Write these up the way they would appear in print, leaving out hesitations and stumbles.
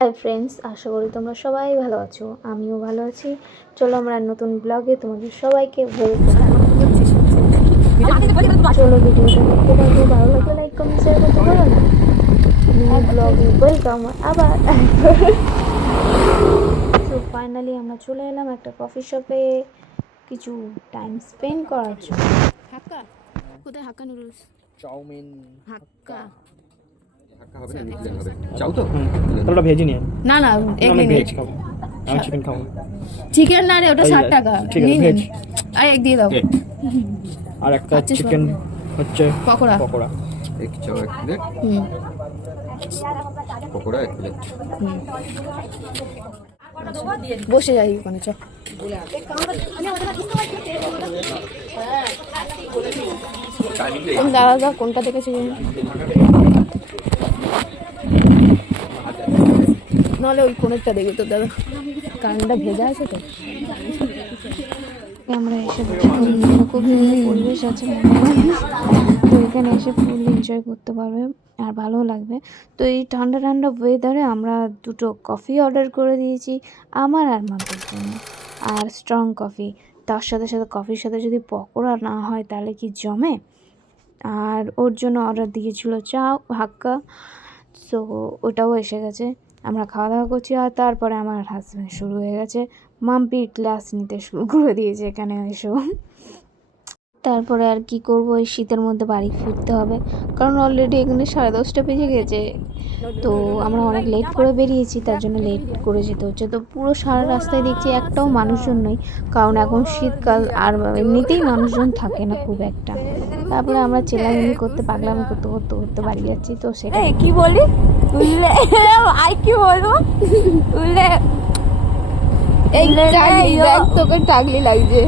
Hi friends, আশা করি তোমরা সবাই ভালো আছো। আমিও ভালো আছি। চলো আমরা নতুন ব্লগে তোমাদের সবাইকে চলো ভিডিওটা দেখতে থাকো। ভালো লাগলে লাইক কমেন্ট শেয়ার করতে পারো না। নিউ ব্লগে ওয়েলকাম আবার। সো ফাইনালি আমরা চলে এলাম একটা কফি শপে কিছু টাইম স্পেন্ড করার জন্য। হাক্কা কোথায়? হাক্কা নুডলস, চাউমিন, হাক্কা হাক্কা হবে না, নিউজিল্যান্ড হবে। চাও তো? ওটা ভেজ নিয়ে না না এক আমি দিন ভেজ খাবো, আমি চিকেন খাবো। চিকেন না রে, ওটা এই 60 টাকা। ঠিক আছে, নিন ভেজ। আর এক দিয়ে দাও। আর একটা আচ্ছা, চিকেন হচ্ছে পকোড়া। পকোড়া। এক চাও, এক প্লেট পকোড়া, এক প্লেট। বসে যাই ওখানে, চ। দাদা কোনটা দেখেছি নাহলে ওই কোনেরটা দেখি তো দাদা, কানটা ভেজা আছে তো। আমরা এসে খুব সুন্দর পরিবেশ আছে, তো এখানে এসে ফুল এনজয় করতে পারবে আর ভালো লাগবে। তো এই ঠান্ডা ঠান্ডা ওয়েদারে আমরা দুটো কফি অর্ডার করে দিয়েছি আমার আর মাদের জন্য, আর স্ট্রং কফি। তার সাথে সাথে কফির সাথে যদি পকোড়া না হয় তাহলে কি জমে। আর ওর জন্য অর্ডার দিয়েছিল চা, হাক্কা। সো ওটাও এসে গেছে। আমরা খাওয়া দাওয়া করছি আর তারপরে আমার হাজব্যান্ড শুরু হয়ে গেছে মাম্পির ক্লাস নিতে শুরু করে দিয়েছে এখানে এসো। তারপরে আর কি করব, এই শীতের মধ্যে বাড়ি ফিরতে হবে, কারণ অলরেডি এখানে 10:30 বেজে গেছে। তো আমরা অনেক লেট করে বেরিয়েছি, তার জন্য লেট করে যেতে হচ্ছে। তো পুরো সারা রাস্তায় দেখছি একটাও মানুষজন নেই, কারণ এখন শীতকাল আর এমনিতেই মানুষজন থাকে না খুব একটা। তারপরে আমরা চেল্লামিল্লি করতে পাগলামি করতে করতে করতে বাড়ি যাচ্ছি। তো সেটা কি বলি উল্লে আই কি বলবো উল্লে এই ব্যাগ তোকে টাগলি লাগছে।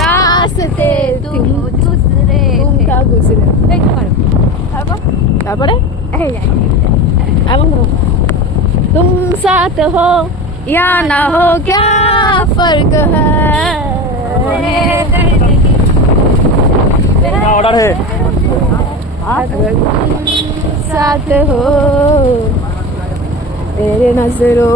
রাস্তে তুম দুসরে তুম কা গুজরে তারপরে এমন तुम साथ हो या ना हो क्या फर्क है। ऑर्डर है साथ हो तेरे नजरों